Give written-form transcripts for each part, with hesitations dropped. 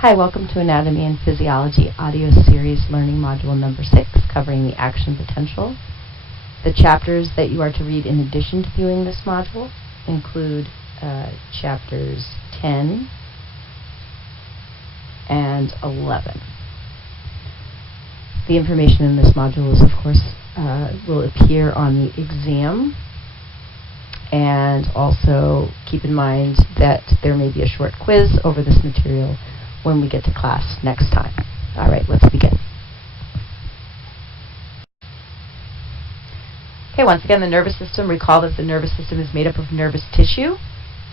Hi, welcome to Anatomy and Physiology audio series learning module number 6, covering the action potential. The chapters that you are to read in addition to viewing this module include chapters 10 and 11. The information in this module is, of course, will appear on the exam, and also keep in mind that there may be a short quiz over this material when we get to class next time. All right, let's begin. Okay, once again, the nervous system. Recall that the nervous system is made up of nervous tissue,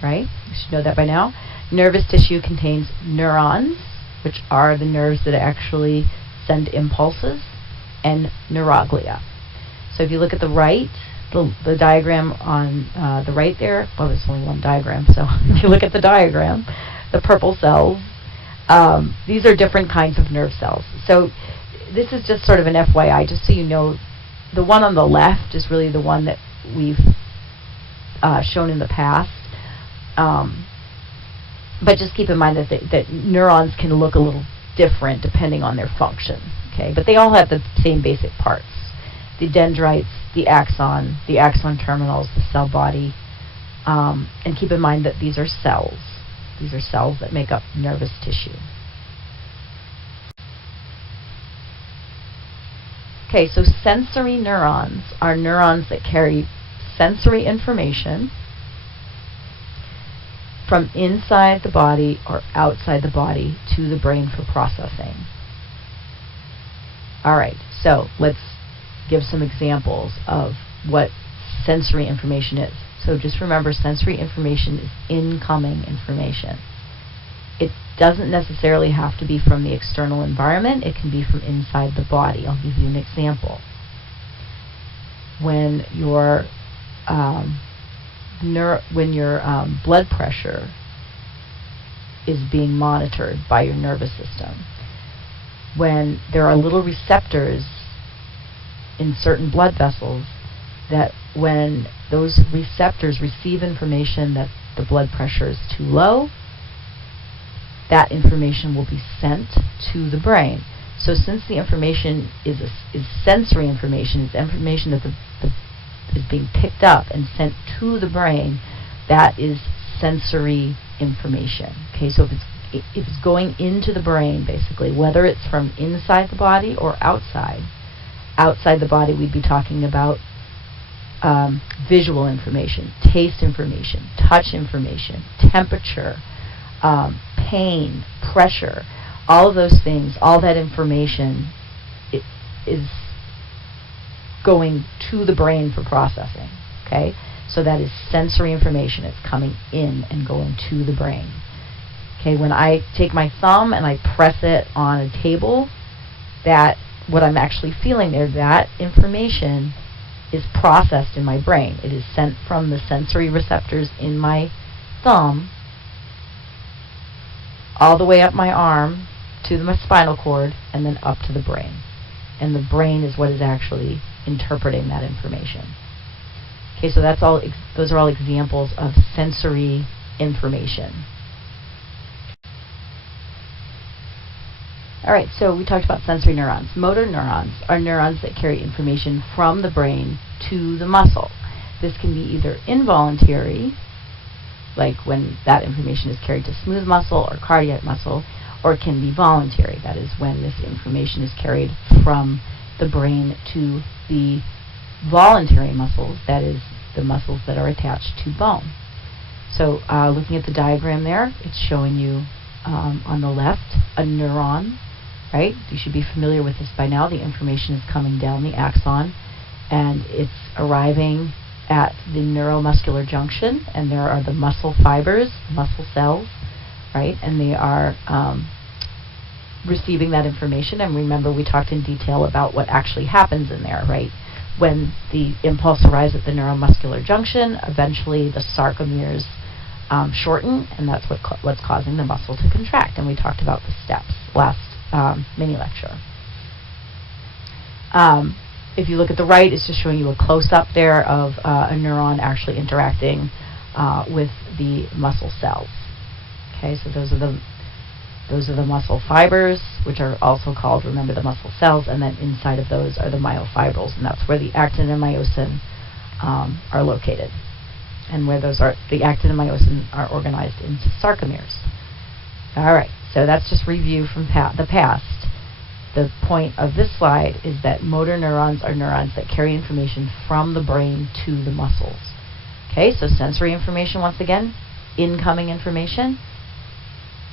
right? You should know that by now. Nervous tissue contains neurons, which are the nerves that actually send impulses, and neuroglia. So if you look at the right, the diagram on the right there, well, there's only one diagram, so if you look at the diagram, the purple cells, these are different kinds of nerve cells. So this is just sort of an FYI, just so you know. The one on the left is really the one that we've shown in the past. But just keep in mind that neurons can look a little different depending on their function. Okay, but they all have the same basic parts: the dendrites, the axon terminals, the cell body. And keep in mind that these are cells. These are cells that make up nervous tissue. Okay, so sensory neurons are neurons that carry sensory information from inside the body or outside the body to the brain for processing. All right, so let's give some examples of what sensory information is. So just remember, sensory information is incoming information. It doesn't necessarily have to be from the external environment. It can be from inside the body. I'll give you an example. When your blood pressure is being monitored by your nervous system, when there are little receptors in certain blood vessels, that when those receptors receive information that the blood pressure is too low, that information will be sent to the brain. So since the information is sensory information, it's information that is being picked up and sent to the brain, that is sensory information. Okay, so if it's going into the brain, basically, whether it's from inside the body or outside the body, we'd be talking about visual information, taste information, touch information, temperature, pain, pressure, all of those things, all that information is going to the brain for processing. Okay, so that is sensory information. It's coming in and going to the brain. Okay, when I take my thumb and I press it on a table, that what I'm actually feeling there, that information is processed in my brain. It is sent from the sensory receptors in my thumb all the way up my arm to my spinal cord and then up to the brain. And the brain is what is actually interpreting that information. Okay, so that's all. Those are all examples of sensory information. All right, so we talked about sensory neurons. Motor neurons are neurons that carry information from the brain to the muscle. This can be either involuntary, like when that information is carried to smooth muscle or cardiac muscle, or it can be voluntary. That is when this information is carried from the brain to the voluntary muscles, that is the muscles that are attached to bone. So looking at the diagram there, it's showing you on the left a neuron. Right? You should be familiar with this by now. The information is coming down the axon, and it's arriving at the neuromuscular junction, and there are the muscle fibers, muscle cells, right? And they are receiving that information. And remember, we talked in detail about what actually happens in there, right? When the impulse arrives at the neuromuscular junction, eventually the sarcomeres shorten, and that's what's causing the muscle to contract. And we talked about the steps last mini lecture. If you look at the right, it's just showing you a close-up there of a neuron actually interacting with the muscle cells. Okay, so those are the Those are the muscle fibers, which are also called, remember, the muscle cells, and then inside of those are the myofibrils, and that's where the actin and myosin are located, and where those are, the actin and myosin are organized into sarcomeres. All right, so that's just review from the past. The point of this slide is that motor neurons are neurons that carry information from the brain to the muscles. Okay, so sensory information, once again, incoming information.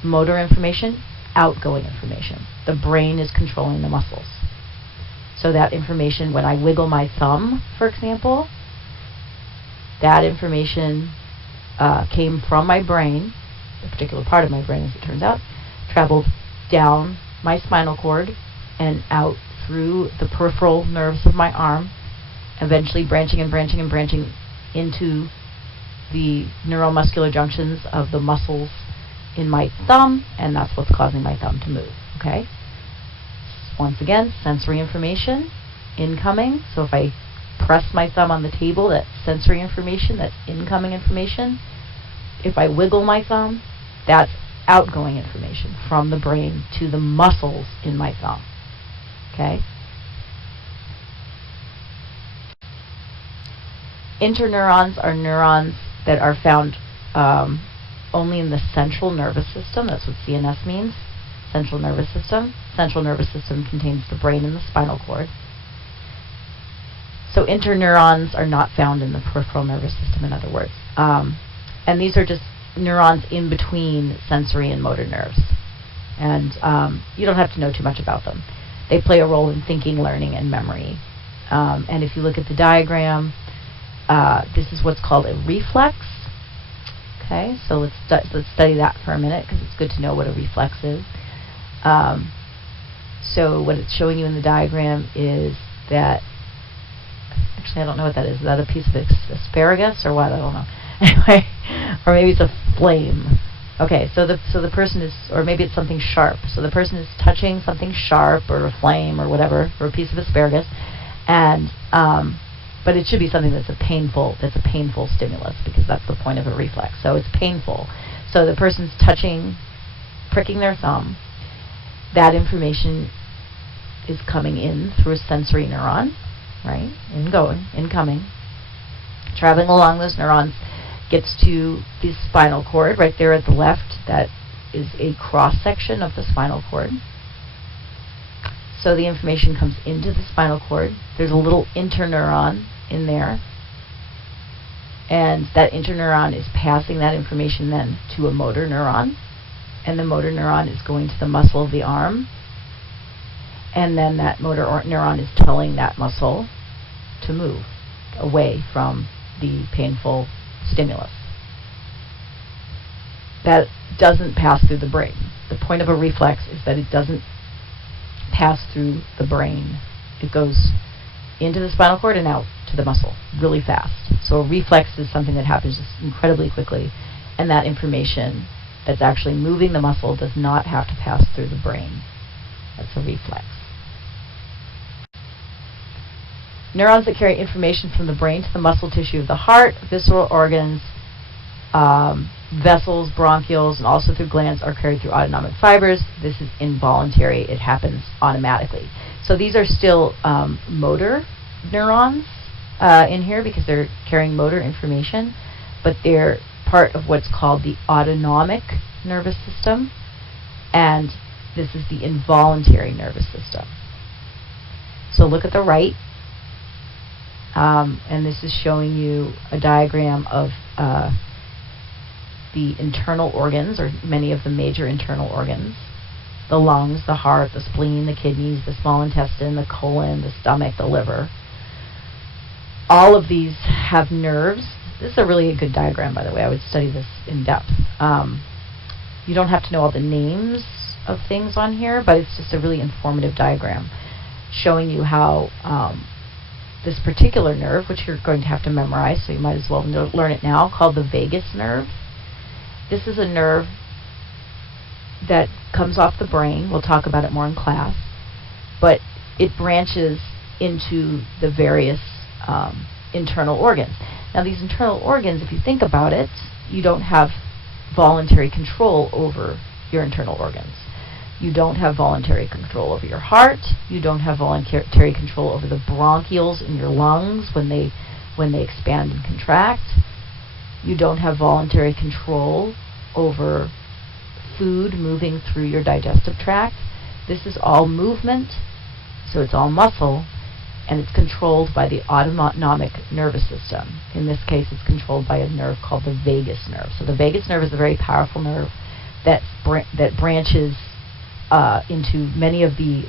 Motor information, outgoing information. The brain is controlling the muscles. So that information, when I wiggle my thumb, for example, that information came from my brain, a particular part of my brain as it turns out, traveled down my spinal cord and out through the peripheral nerves of my arm, eventually branching and branching and branching into the neuromuscular junctions of the muscles in my thumb, and that's what's causing my thumb to move. Okay? Once again, sensory information incoming. So if I press my thumb on the table, that's sensory information, that's incoming information. If I wiggle my thumb, that's outgoing information from the brain to the muscles in my thumb. Okay? Interneurons are neurons that are found only in the central nervous system. That's what CNS means, central nervous system. Central nervous system contains the brain and the spinal cord. So interneurons are not found in the peripheral nervous system, in other words. And these are just neurons in between sensory and motor nerves. And you don't have to know too much about them. They play a role in thinking, learning, and memory. And if you look at the diagram, this is what's called a reflex. Okay, so let's study that for a minute, because it's good to know what a reflex is. So what it's showing you in the diagram is that, actually I don't know what that is. Is that a piece of asparagus or what? I don't know. Anyway, or maybe it's a flame. Okay, so the person is, or maybe it's something sharp. So the person is touching something sharp or a flame or whatever, or a piece of asparagus, and but it should be something that's a painful stimulus, because that's the point of a reflex. So it's painful. So the person's touching, pricking their thumb. That information is coming in through a sensory neuron, right? Incoming, traveling along those neurons, gets to the spinal cord right there at the left. That is a cross section of the spinal cord. So the information comes into the spinal cord. There's a little interneuron in there, and that interneuron is passing that information then to a motor neuron, and the motor neuron is going to the muscle of the arm, and then that motor neuron is telling that muscle to move away from the painful stimulus. That doesn't pass through the brain. The point of a reflex is that it doesn't pass through the brain. It goes into the spinal cord and out to the muscle really fast. So a reflex is something that happens just incredibly quickly, and that information that's actually moving the muscle does not have to pass through the brain. That's a reflex. Neurons that carry information from the brain to the muscle tissue of the heart, visceral organs, vessels, bronchioles, and also through glands are carried through autonomic fibers. This is involuntary. It happens automatically. So these are still motor neurons in here, because they're carrying motor information, but they're part of what's called the autonomic nervous system, and this is the involuntary nervous system. So look at the right, and this is showing you a diagram of the internal organs, or many of the major internal organs: the lungs, the heart, the spleen, the kidneys, the small intestine, the colon, the stomach, the liver. All of these have nerves. This is a really good diagram, by the way. I would study this in depth. You don't have to know all the names of things on here, but it's just a really informative diagram showing you how this particular nerve, which you're going to have to memorize, so you might as well learn it now, called the vagus nerve. This is a nerve that comes off the brain. We'll talk about it more in class. But it branches into the various internal organs. Now these internal organs, if you think about it, you don't have voluntary control over your internal organs. You don't have voluntary control over your heart. You don't have voluntary control over the bronchioles in your lungs when they expand and contract. You don't have voluntary control over food moving through your digestive tract. This is all movement, so it's all muscle, and it's controlled by the autonomic nervous system. In this case, it's controlled by a nerve called the vagus nerve. So the vagus nerve is a very powerful nerve that branches into many of the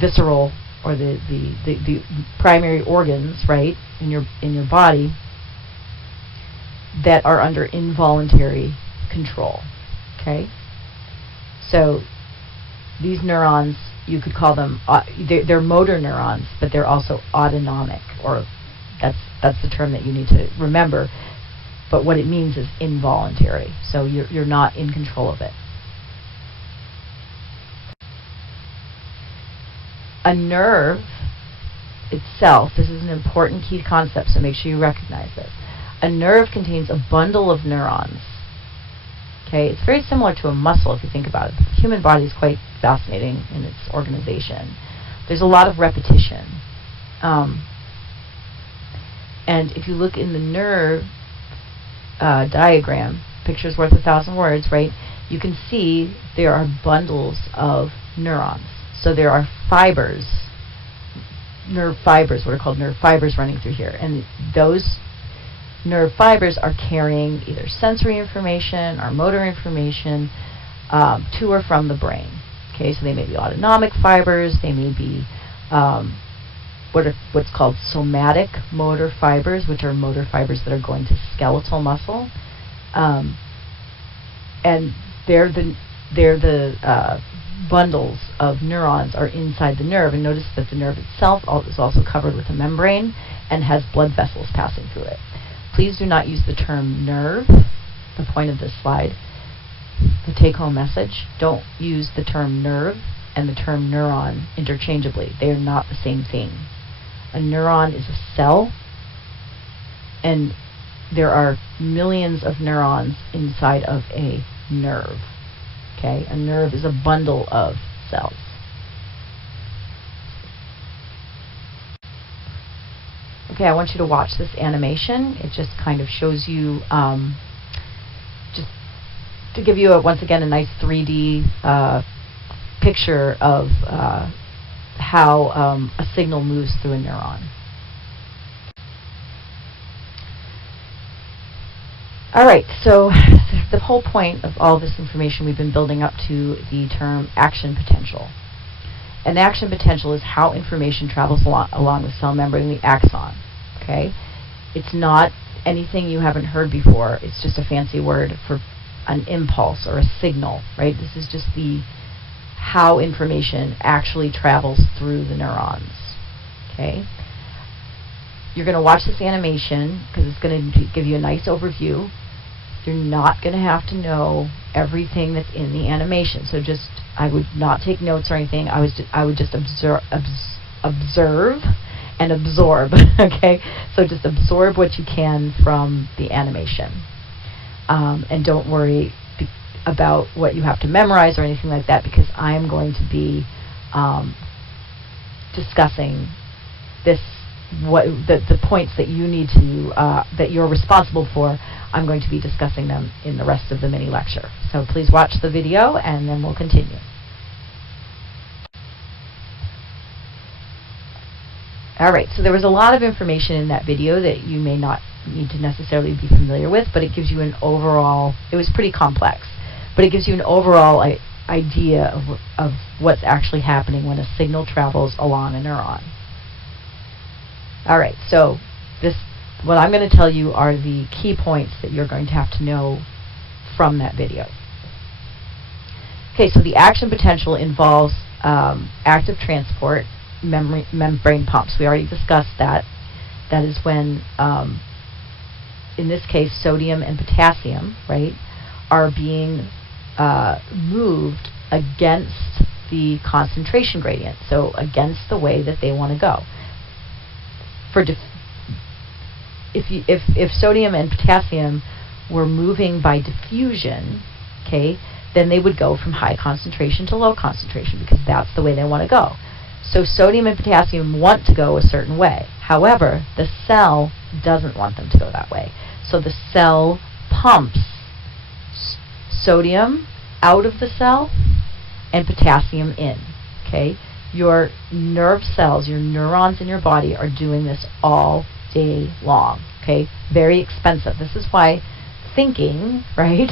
visceral or the primary organs, right, in your body that are under involuntary control. Okay, so these neurons, you could call them they're motor neurons, but they're also autonomic, or that's the term that you need to remember. But what it means is involuntary. So you're not in control of it. A nerve itself, this is an important key concept, so make sure you recognize this. A nerve contains a bundle of neurons. Okay, it's very similar to a muscle if you think about it. The human body is quite fascinating in its organization. There's a lot of repetition. And if you look in the nerve diagram, picture's worth 1,000 words, right? You can see there are bundles of neurons. So there are fibers, nerve fibers, what are called nerve fibers running through here. And those nerve fibers are carrying either sensory information or motor information to or from the brain. Okay, so they may be autonomic fibers, they may be what's called somatic motor fibers, which are motor fibers that are going to skeletal muscle, and they're the bundles of neurons are inside the nerve. And notice that the nerve itself is also covered with a membrane and has blood vessels passing through it. Please do not use the term nerve, the point of this slide. The take-home message, don't use the term nerve and the term neuron interchangeably. They are not the same thing. A neuron is a cell, and there are millions of neurons inside of a nerve. Okay, a nerve is a bundle of cells. Okay, I want you to watch this animation. It just kind of shows you, just to give you, once again, a nice 3D picture of how a signal moves through a neuron. All right, so the whole point of all this information, we've been building up to the term action potential. An action potential is how information travels along the cell membrane, the axon. Okay, it's not anything you haven't heard before. It's just a fancy word for an impulse or a signal, right? This is just how information actually travels through the neurons. Okay, you're going to watch this animation because it's going to give you a nice overview. You're not going to have to know everything that's in the animation. So I would not take notes or anything. I would just observe and absorb. Okay, so just absorb what you can from the animation, and don't worry about what you have to memorize or anything like that, because I am going to be discussing this. The points that you need to that you're responsible for, I'm going to be discussing them in the rest of the mini lecture. So please watch the video and then we'll continue. Alright, so there was a lot of information in that video that you may not need to necessarily be familiar with, but it gives you an overall, it was pretty complex, but it gives you an overall idea of what's actually happening when a signal travels along a neuron. Alright, so what I'm going to tell you are the key points that you're going to have to know from that video. Okay, so the action potential involves active transport, membrane pumps. We already discussed that. That is when, in this case, sodium and potassium, right, are being moved against the concentration gradient, so against the way that they want to go. If sodium and potassium were moving by diffusion, okay, then they would go from high concentration to low concentration because that's the way they want to go. So sodium and potassium want to go a certain way. However, the cell doesn't want them to go that way. So the cell pumps sodium out of the cell and potassium in. Okay? Your nerve cells, your neurons in your body are doing this all day long. Okay? Very expensive. This is why thinking, right,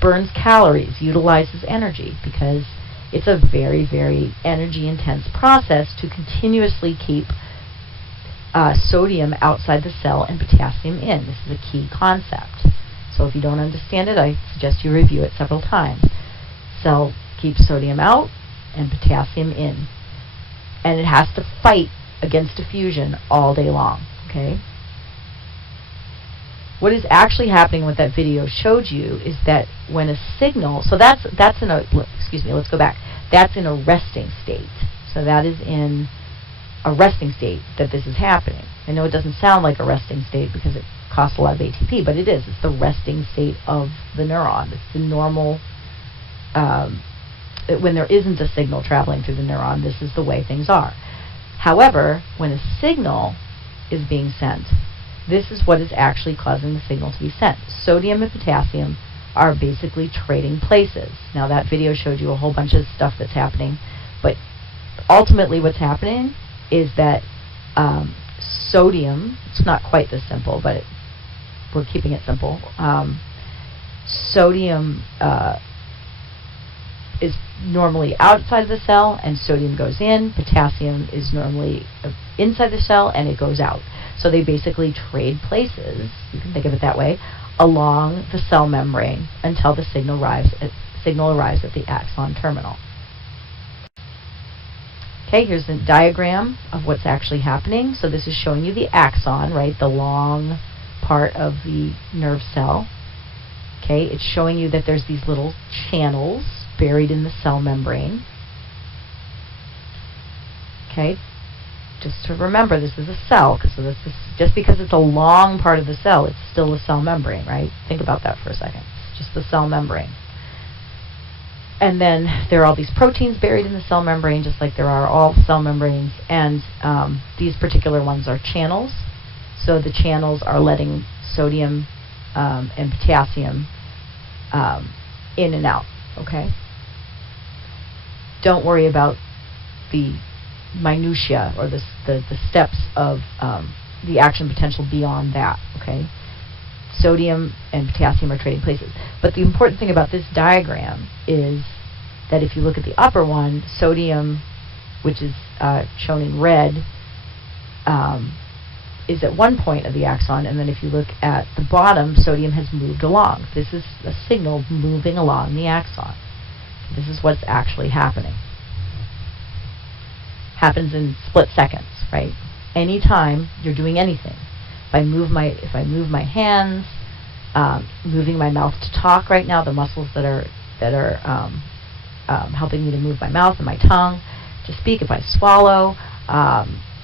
burns calories, utilizes energy, because it's a very, very energy-intense process to continuously keep sodium outside the cell and potassium in. This is a key concept. So if you don't understand it, I suggest you review it several times. Cell keeps sodium out and potassium in. And it has to fight against diffusion all day long. Okay? What is actually happening, what that video showed you, is that when a signal, so that's in a, excuse me, let's go back. That's in a resting state. So that is in a resting state that this is happening. I know it doesn't sound like a resting state because it costs a lot of ATP, but it is. It's the resting state of the neuron. It's the normal, when there isn't a signal traveling through the neuron, this is the way things are. However, when a signal is being sent, this is what is actually causing the signal to be sent. Sodium and potassium are basically trading places. Now that video showed you a whole bunch of stuff that's happening, but ultimately what's happening is that sodium, it's not quite this simple, but we're keeping it simple. Sodium is normally outside the cell and sodium goes in. Potassium is normally inside the cell and it goes out. So they basically trade places, you can think of it that way, along the cell membrane until the signal arrives at the axon terminal. Okay, here's a diagram of what's actually happening. So this is showing you the axon, right, the long part of the nerve cell. Okay, it's showing you that there's these little channels buried in the cell membrane. Okay, just to remember, this is a cell, so this is, just because it's a long part of the cell, it's still a cell membrane, right? Think about that for a second. It's just the cell membrane. And then there are all these proteins buried in the cell membrane, just like there are all cell membranes, and these particular ones are channels. So the channels are letting sodium and potassium in and out, okay? Don't worry about the minutia or the steps of the action potential beyond that, okay? Sodium and potassium are trading places. But the important thing about this diagram is that if you look at the upper one, sodium, which is shown in red, is at one point of the axon, and then if you look at the bottom, sodium has moved along. This is a signal moving along the axon. This is what's actually happening. Happens in split seconds, right? Anytime you're doing anything. If I move my hands, moving my mouth to talk right now, the muscles that are helping me to move my mouth and my tongue to speak, if I swallow,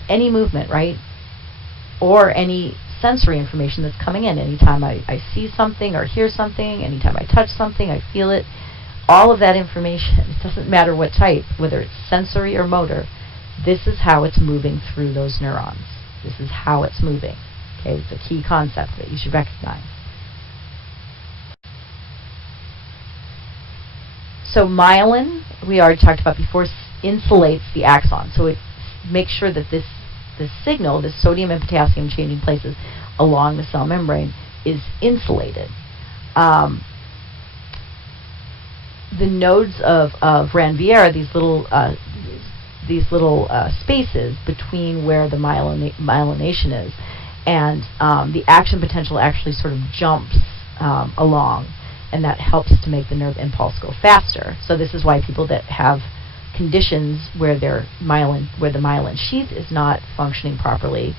any movement, right? Or any sensory information that's coming in. Anytime I see something or hear something, anytime I touch something, I feel it, all of that information, it doesn't matter what type, whether it's sensory or motor, this is how it's moving through those neurons. This is how it's moving. Okay, it's a key concept that you should recognize. So myelin, we already talked about before, insulates the axon. So it makes sure that this signal, this sodium and potassium changing places along the cell membrane, is insulated. The nodes of Ranvier, these little spaces between where the myelination is, and the action potential actually sort of jumps along, and that helps to make the nerve impulse go faster. So this is why people that have conditions where the myelin sheath is not functioning properly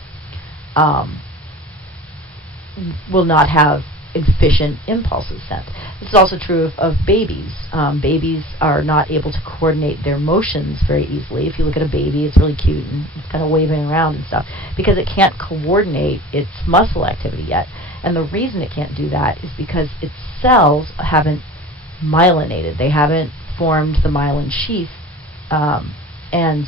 will not have efficient impulses sent. This is also true of babies. Babies are not able to coordinate their motions very easily. If you look at a baby, it's really cute and it's kind of waving around and stuff because it can't coordinate its muscle activity yet. And the reason it can't do that is because its cells haven't myelinated. They haven't formed the myelin sheath, and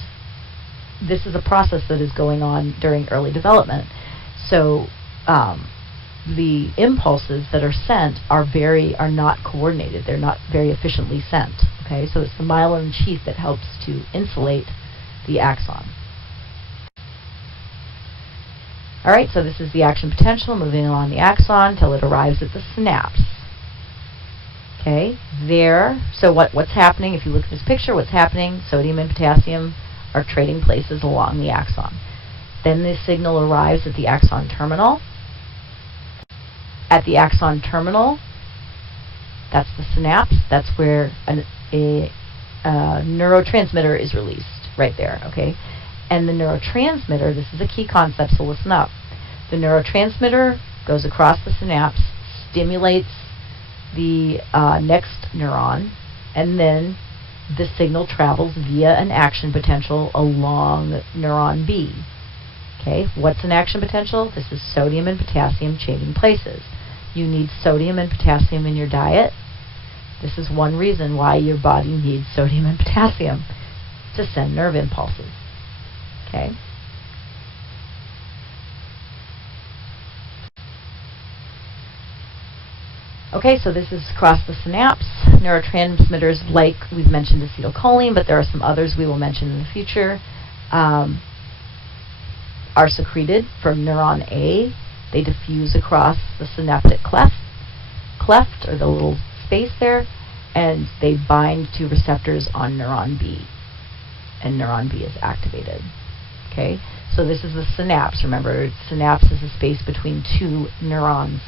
this is a process that is going on during early development. So the impulses that are sent are not coordinated. They're not very efficiently sent. Okay, so it's the myelin sheath that helps to insulate the axon. All right, so this is the action potential moving along the axon till it arrives at the synapse. Okay, so what's happening, if you look at this picture, what's happening, sodium and potassium are trading places along the axon. Then this signal arrives at the axon terminal. At the axon terminal, that's the synapse. That's where a neurotransmitter is released, right there, okay? And the neurotransmitter, this is a key concept, so listen up. The neurotransmitter goes across the synapse, stimulates the next neuron, and then the signal travels via an action potential along neuron B. Okay, what's an action potential? This is sodium and potassium changing places. You need sodium and potassium in your diet. This is one reason why your body needs sodium and potassium, to send nerve impulses. Okay. Okay, so this is across the synapse. Neurotransmitters, like we've mentioned acetylcholine, but there are some others we will mention in the future, are secreted from neuron A. They diffuse across the synaptic cleft, or the little space there, and they bind to receptors on neuron B, and neuron B is activated. Okay, so this is the synapse. Remember, synapse is the space between two neurons.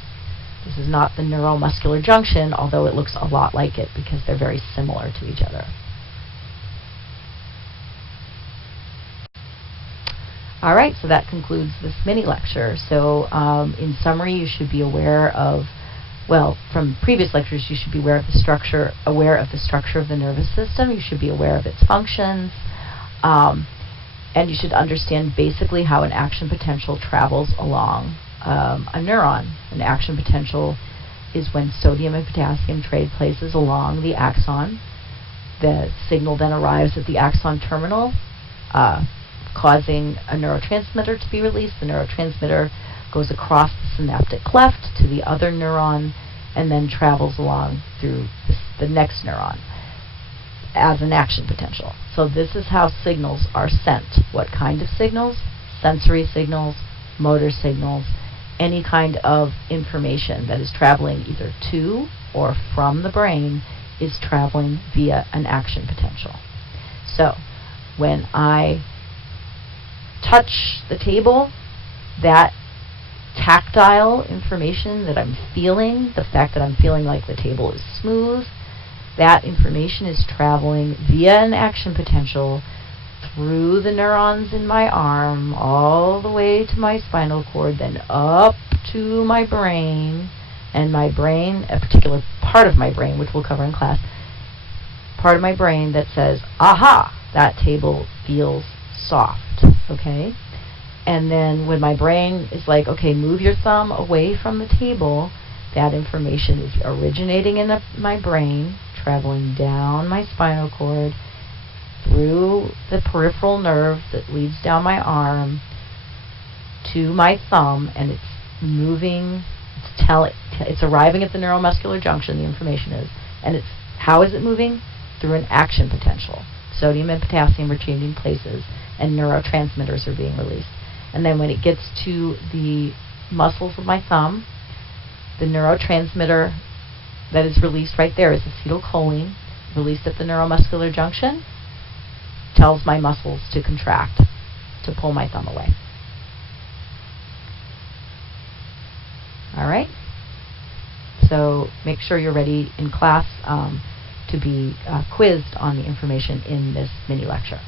This is not the neuromuscular junction, although it looks a lot like it because they're very similar to each other. All right, so that concludes this mini lecture. So in summary, you should be aware of, well, from previous lectures, you should be aware of the structure of the nervous system. You should be aware of its functions, and you should understand basically how an action potential travels along a neuron. An action potential is when sodium and potassium trade places along the axon. The signal then arrives at the axon terminal, causing a neurotransmitter to be released. The neurotransmitter goes across the synaptic cleft to the other neuron and then travels along through the next neuron as an action potential. So this is how signals are sent. What kind of signals? Sensory signals, motor signals, any kind of information that is traveling either to or from the brain is traveling via an action potential. So when I touch the table, that tactile information that I'm feeling, the fact that I'm feeling like the table is smooth, that information is traveling via an action potential through the neurons in my arm, all the way to my spinal cord, then up to my brain, and my brain, a particular part of my brain, which we'll cover in class, part of my brain that says, aha, that table feels soft, okay? And then when my brain is like, okay, move your thumb away from the table, that information is originating in my brain, traveling down my spinal cord, through the peripheral nerve that leads down my arm to my thumb, and it's moving, it's arriving at the neuromuscular junction, the information is, and how is it moving? Through an action potential. Sodium and potassium are changing places, and neurotransmitters are being released. And then when it gets to the muscles of my thumb, the neurotransmitter that is released right there is acetylcholine, released at the neuromuscular junction, tells my muscles to contract, to pull my thumb away. All right? So make sure you're ready in class to be quizzed on the information in this mini lecture.